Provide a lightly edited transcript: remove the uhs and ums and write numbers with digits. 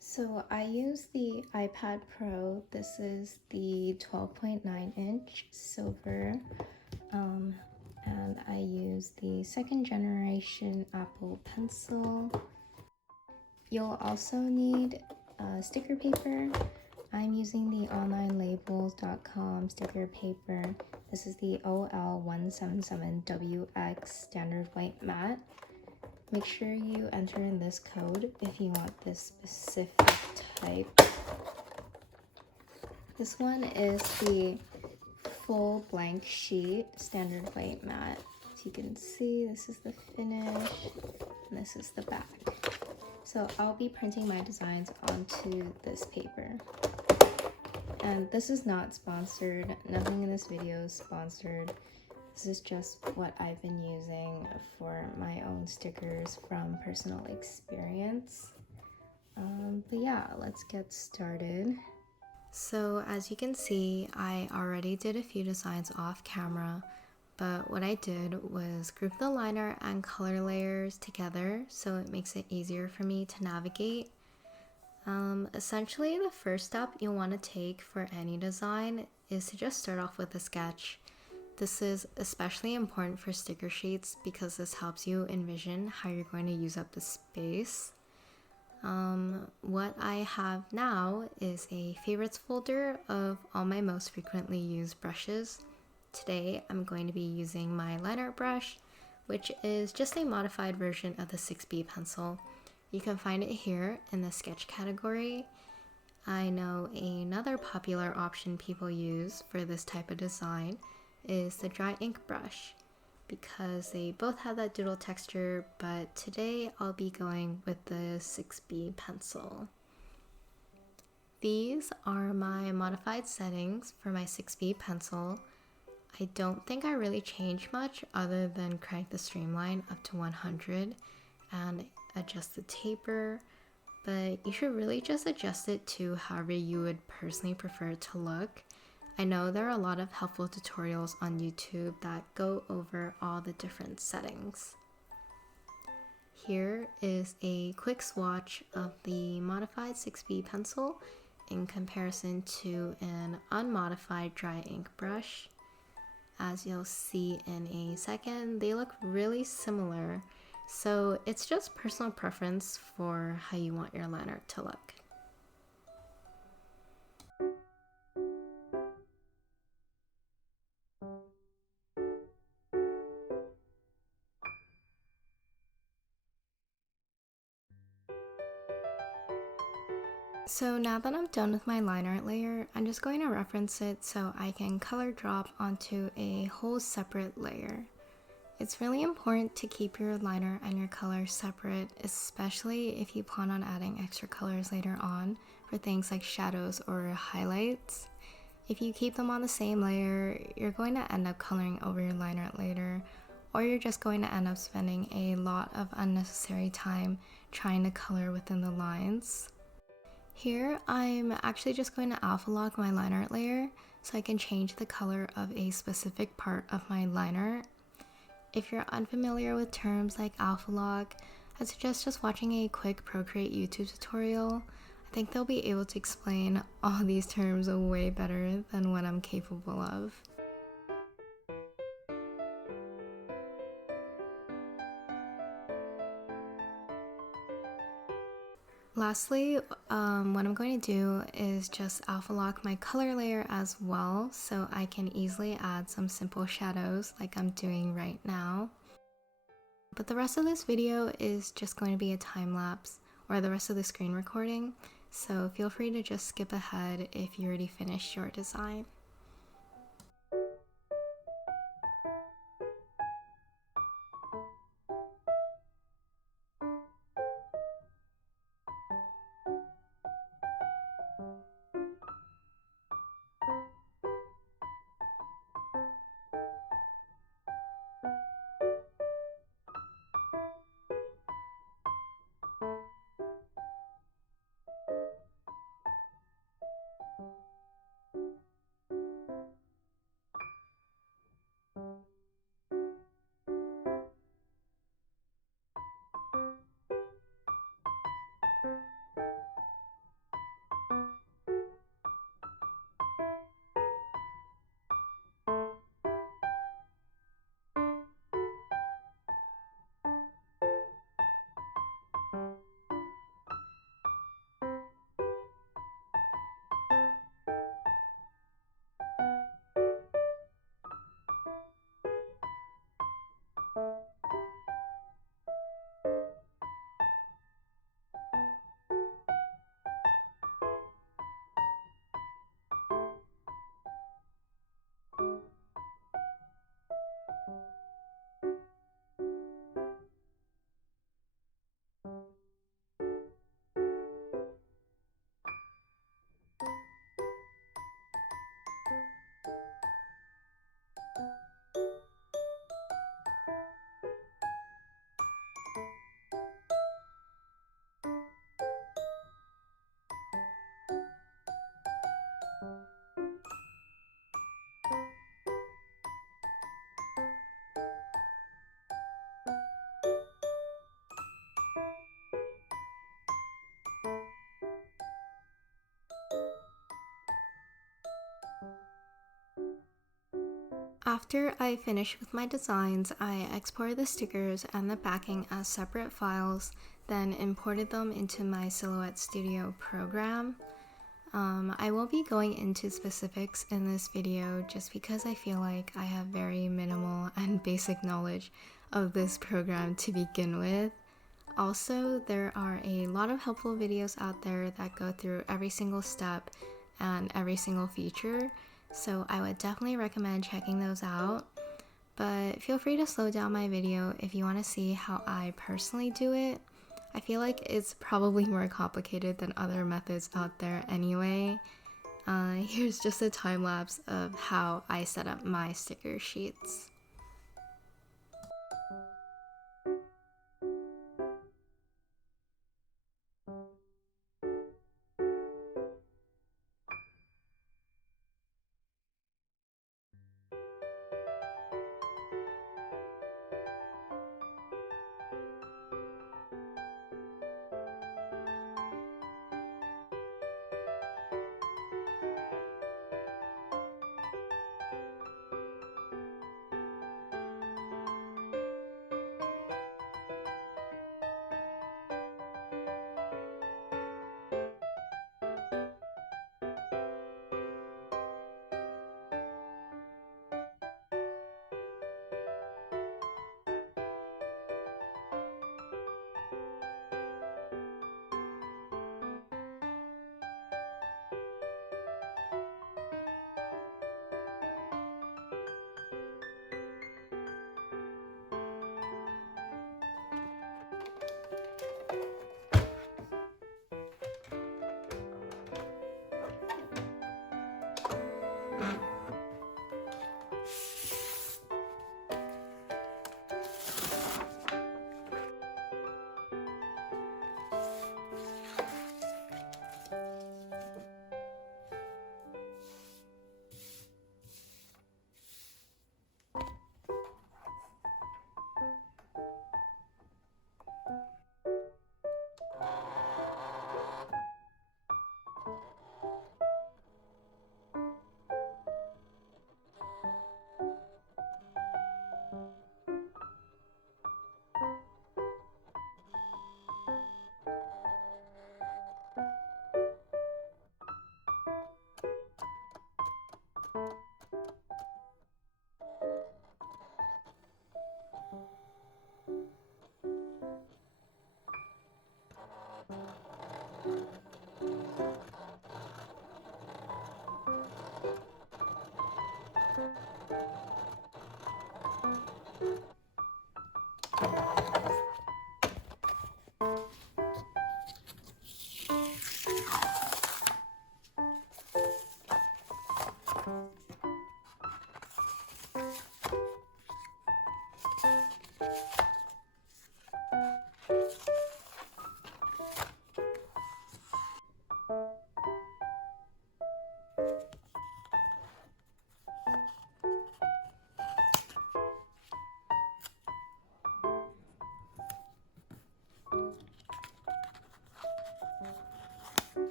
So I use the iPad Pro. This is the 12.9-inch silver, and I use the second generation Apple Pencil. You'll also need sticker paper. I'm using the onlinelabels.com sticker paper. This is the OL177WX standard white matte. Make sure you enter in this code if you want this specific type. This one is the full blank sheet standard white matte. As you can see, this is the finish and this is the back. So I'll be printing my designs onto this paper. And this is not sponsored. Nothing in this video is sponsored. This is just what I've been using for my own stickers from personal experience. But yeah, let's get started. So as you can see, I already did a few designs off camera, but what I did was group the liner and color layers together so it makes it easier for me to navigate. Essentially, the first step you'll want to take for any design is to just start off with a sketch. This is especially important for sticker sheets because this helps you envision how you're going to use up the space. What I have now is a favorites folder of all my most frequently used brushes. Today I'm going to be using my line art brush, which is just a modified version of the 6B pencil. You can find it here in the sketch category. I know another popular option people use for this type of design is the dry ink brush because they both have that doodle texture, but today I'll be going with the 6B pencil. These are my modified settings for my 6B pencil. I don't think I really changed much other than crank the streamline up to 100 and adjust the taper, but you should really just adjust it to however you would personally prefer it to look. I know there are a lot of helpful tutorials on YouTube that go over all the different settings. Here is a quick swatch of the modified 6B pencil in comparison to an unmodified dry ink brush. As you'll see in a second, they look really similar, so it's just personal preference for how you want your line art to look. So now that I'm done with my line art layer, I'm just going to reference it so I can color drop onto a whole separate layer. It's really important to keep your liner and your color separate, especially if you plan on adding extra colors later on for things like shadows or highlights. If you keep them on the same layer, you're going to end up coloring over your line art later, or you're just going to end up spending a lot of unnecessary time trying to color within the lines. Here, I'm actually just going to alpha lock my line art layer so I can change the color of a specific part of my line art. If you're unfamiliar with terms like alpha lock, I suggest just watching a quick Procreate YouTube tutorial. I think they'll be able to explain all these terms way better than what I'm capable of. Lastly, what I'm going to do is just alpha lock my color layer as well so I can easily add some simple shadows like I'm doing right now. But the rest of this video is just going to be a time lapse, or the rest of the screen recording, so feel free to just skip ahead if you already finished your design. After I finish with my designs, I exported the stickers and the backing as separate files, then imported them into my Silhouette Studio program. I will be going into specifics in this video just because I feel like I have very minimal and basic knowledge of this program to begin with. Also, there are a lot of helpful videos out there that go through every single step and every single feature, so I would definitely recommend checking those out. But feel free to slow down my video if you want to see how I personally do it. I feel like it's probably more complicated than other methods out there anyway. Here's just a time lapse of how I set up my sticker sheets.